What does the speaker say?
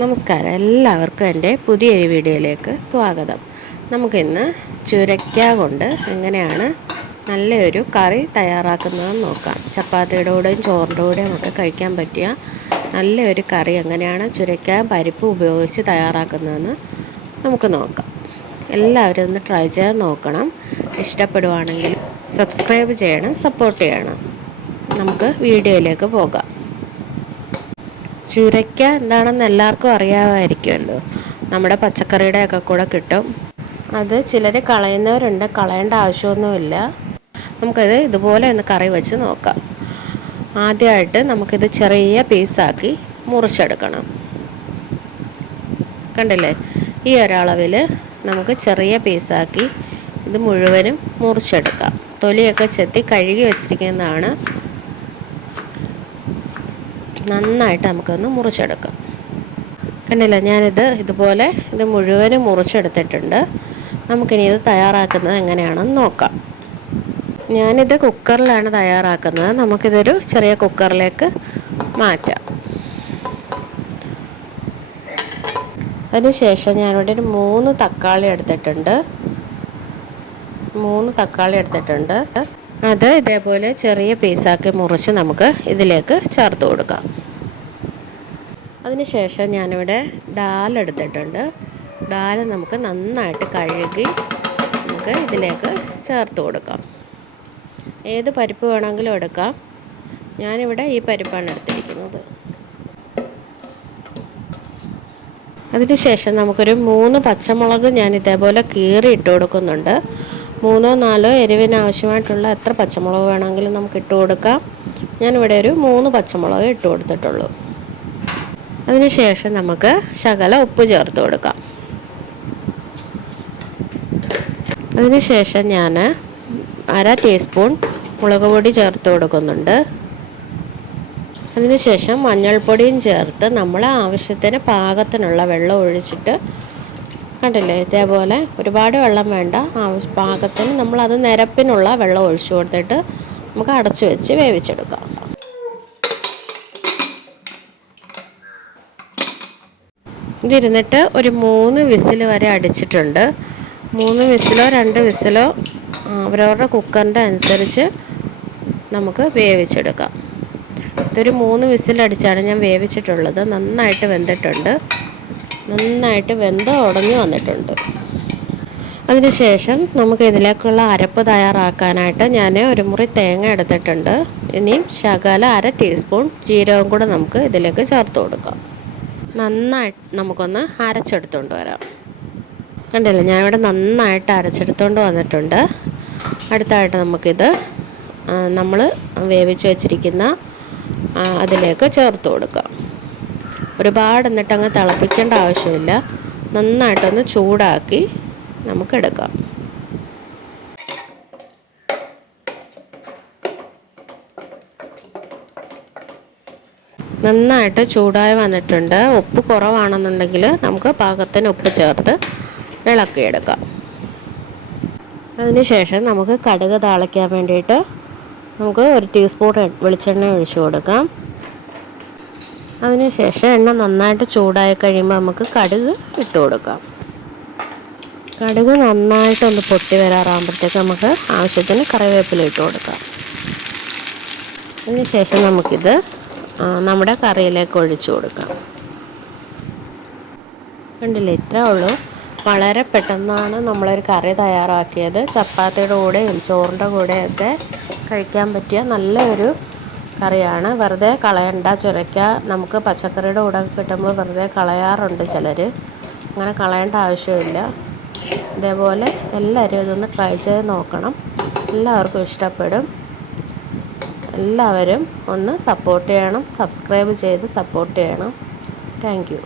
നമസ്കാരം, എല്ലാവർക്കും എൻ്റെ പുതിയൊരു വീഡിയോയിലേക്ക് സ്വാഗതം. നമുക്കിന്ന് ചുരയ്ക്ക കൊണ്ട് എങ്ങനെയാണ് നല്ലൊരു കറി തയ്യാറാക്കുന്നതെന്ന് നോക്കാം. ചപ്പാത്തിയുടെ കൂടെയും ചോറിൻ്റെ കൂടെയും ഒക്കെ കഴിക്കാൻ പറ്റിയ നല്ലൊരു കറി എങ്ങനെയാണ് ചുരയ്ക്ക പരിപ്പ് ഉപയോഗിച്ച് തയ്യാറാക്കുന്നതെന്ന് നമുക്ക് നോക്കാം. എല്ലാവരും ഒന്ന് ട്രൈ ചെയ്ത് നോക്കണം. ഇഷ്ടപ്പെടുവാണെങ്കിൽ സബ്സ്ക്രൈബ് ചെയ്യണം, സപ്പോർട്ട് ചെയ്യണം. നമുക്ക് വീഡിയോയിലേക്ക് പോകാം. ചുരയ്ക്ക എന്താണെന്ന് എല്ലാവർക്കും അറിയാമായിരിക്കുമല്ലോ. നമ്മുടെ പച്ചക്കറിയുടെയൊക്കെ കൂടെ കിട്ടും. അത് ചിലർ കളയുന്നവരുണ്ട്, കളയേണ്ട ആവശ്യമൊന്നുമില്ല. നമുക്കത് ഇതുപോലെ ഒന്ന് കറി വെച്ച് നോക്കാം. ആദ്യമായിട്ട് നമുക്കിത് ചെറിയ പീസാക്കി മുറിച്ചെടുക്കണം. കണ്ടില്ലേ, ഈ ഒരളവിൽ നമുക്ക് ചെറിയ പീസാക്കി ഇത് മുഴുവനും മുറിച്ചെടുക്കാം. തൊലിയൊക്കെ ചെത്തി കഴുകി വെച്ചിരിക്കുന്നതാണ്. നന്നായിട്ട് നമുക്കൊന്ന് മുറിച്ചെടുക്കാം. കണ്ടില്ല, ഞാനിത് ഇതുപോലെ ഇത് മുഴുവനും മുറിച്ചെടുത്തിട്ടുണ്ട്. നമുക്കിനി ഇത് തയ്യാറാക്കുന്നത് എങ്ങനെയാണെന്ന് നോക്കാം. ഞാനിത് കുക്കറിലാണ് തയ്യാറാക്കുന്നത്. നമുക്കിതൊരു ചെറിയ കുക്കറിലേക്ക് മാറ്റാം. അതിനുശേഷം ഞാനിവിടെ ഒരു 3 തക്കാളി എടുത്തിട്ടുണ്ട്. അത് ഇതേപോലെ ചെറിയ പീസാക്കി മുറിച്ച് നമുക്ക് ഇതിലേക്ക് ചേർത്ത് കൊടുക്കാം. അതിനുശേഷം ഞാനിവിടെ ഡാൽ എടുത്തിട്ടുണ്ട്. ഡാൽ നമുക്ക് നന്നായിട്ട് കഴുകി നമുക്ക് ഇതിലേക്ക് ചേർത്ത് കൊടുക്കാം. ഏത് പരിപ്പ് വേണമെങ്കിലും എടുക്കാം. ഞാനിവിടെ ഈ പരിപ്പാണ് എടുത്തിരിക്കുന്നത്. അതിനുശേഷം നമുക്കൊരു 3 പച്ചമുളക് ഞാൻ ഇതേപോലെ കീറി ഇട്ട് കൊടുക്കുന്നുണ്ട്. 3-4 എരിവിന് ആവശ്യമായിട്ടുള്ള എത്ര പച്ചമുളക് വേണമെങ്കിലും നമുക്ക് ഇട്ട് കൊടുക്കാം. ഞാനിവിടെ ഒരു 3 പച്ചമുളക് ഇട്ട് കൊടുത്തിട്ടുള്ളൂ. അതിനുശേഷം നമുക്ക് ശകല ഉപ്പ് ചേർത്ത് കൊടുക്കാം. അതിനുശേഷം ഞാൻ 1/2 ടീസ്പൂൺ മുളക് പൊടി ചേർത്ത് കൊടുക്കുന്നുണ്ട്. അതിനുശേഷം മഞ്ഞൾപ്പൊടിയും ചേർത്ത് നമ്മൾ ആവശ്യത്തിന് പാകത്തിനുള്ള വെള്ളം ഒഴിച്ചിട്ട്, കണ്ടില്ലേ, ഇതേപോലെ ഒരുപാട് വെള്ളം വേണ്ട, പാകത്തിന് നമ്മളത് നിരപ്പിനുള്ള വെള്ളം ഒഴിച്ചു കൊടുത്തിട്ട് നമുക്ക് അടച്ചു വെച്ച് വേവിച്ചെടുക്കാം. ഇതിരുന്നിട്ട് ഒരു 3 വിസിൽ വരെ അടിച്ചിട്ടുണ്ട്. 3 വിസിലോ 2 വിസിലോ അവരവരുടെ കുക്കറിൻ്റെ അനുസരിച്ച് നമുക്ക് വേവിച്ചെടുക്കാം. ഇതൊരു 3 വിസിലടിച്ചാണ് ഞാൻ വേവിച്ചിട്ടുള്ളത്. നന്നായിട്ട് വെന്തിട്ടുണ്ട്, നന്നായിട്ട് വെന്ത് ഉടഞ്ഞു വന്നിട്ടുണ്ട്. അതിനുശേഷം നമുക്ക് ഇതിലേക്കുള്ള അരപ്പ് തയ്യാറാക്കാനായിട്ട് ഞാൻ ഒരു മുറി തേങ്ങ എടുത്തിട്ടുണ്ട്. ഇനിയും ശകല 1/2 ടീസ്പൂൺ ജീരകം കൂടെ നമുക്ക് ഇതിലേക്ക് ചേർത്ത് കൊടുക്കാം. നന്നായിട്ട് നമുക്കൊന്ന് അരച്ചെടുത്തുകൊണ്ട് വരാം. കണ്ടില്ലേ, ഞാനിവിടെ നന്നായിട്ട് അരച്ചെടുത്തുകൊണ്ട് വന്നിട്ടുണ്ട്. അടുത്തായിട്ട് നമുക്കിത് നമ്മൾ വേവിച്ച് വെച്ചിരിക്കുന്ന അതിലേക്ക് ചേർത്ത് കൊടുക്കാം. ഒരുപാട് എന്നിട്ടങ്ങ് തിളപ്പിക്കേണ്ട ആവശ്യമില്ല. നന്നായിട്ടൊന്ന് ചൂടാക്കി നമുക്കെടുക്കാം. നന്നായിട്ട് ചൂടായി വന്നിട്ടുണ്ട്. ഉപ്പ് കുറവാണെന്നുണ്ടെങ്കിൽ നമുക്ക് പാകത്തിന് ഉപ്പ് ചേർത്ത് ഇളക്കിയെടുക്കാം. അതിനുശേഷം നമുക്ക് കടുക് താളിക്കാൻ വേണ്ടിയിട്ട് നമുക്ക് 1 ടീസ്പൂൺ വെളിച്ചെണ്ണ ഒഴിച്ചു കൊടുക്കാം. അതിനുശേഷം എണ്ണ നന്നായിട്ട് ചൂടായി കഴിയുമ്പോൾ നമുക്ക് കടുക് ഇട്ട് കൊടുക്കാം. കടുക് നന്നായിട്ടൊന്ന് പൊട്ടി വരാറാകുമ്പോഴത്തേക്ക് നമുക്ക് ആവശ്യത്തിന് കറിവേപ്പില ഇട്ട് കൊടുക്കാം. അതിനുശേഷം നമുക്കിത് നമ്മുടെ കറിയിലേക്ക് ഒഴിച്ചു കൊടുക്കാം. കണ്ടില്ലേ, ഇത്രേ ഉള്ളൂ. വളരെ പെട്ടെന്നാണ് നമ്മളൊരു കറി തയ്യാറാക്കിയത്. ചപ്പാത്തിയുടെ കൂടെയും ചോറിൻ്റെ കൂടെയൊക്കെ കഴിക്കാൻ പറ്റിയ നല്ലൊരു കറിയാണ്. വെറുതെ കളയണ്ട. ചുരയ്ക്ക നമുക്ക് പച്ചക്കറിയുടെ കൂടെ കിട്ടുമ്പോൾ വെറുതെ കളയാറുണ്ട് ചിലർ. അങ്ങനെ കളയേണ്ട ആവശ്യമില്ല. ഇതേപോലെ എല്ലാവരും ഇതൊന്ന് ട്രൈ ചെയ്ത് നോക്കണം. എല്ലാവർക്കും ഇഷ്ടപ്പെടും. എല്ലാവരും ഒന്ന് സപ്പോർട്ട് ചെയ്യണം, സബ്സ്ക്രൈബ് ചെയ്ത് സപ്പോർട്ട് ചെയ്യണം. Thank you.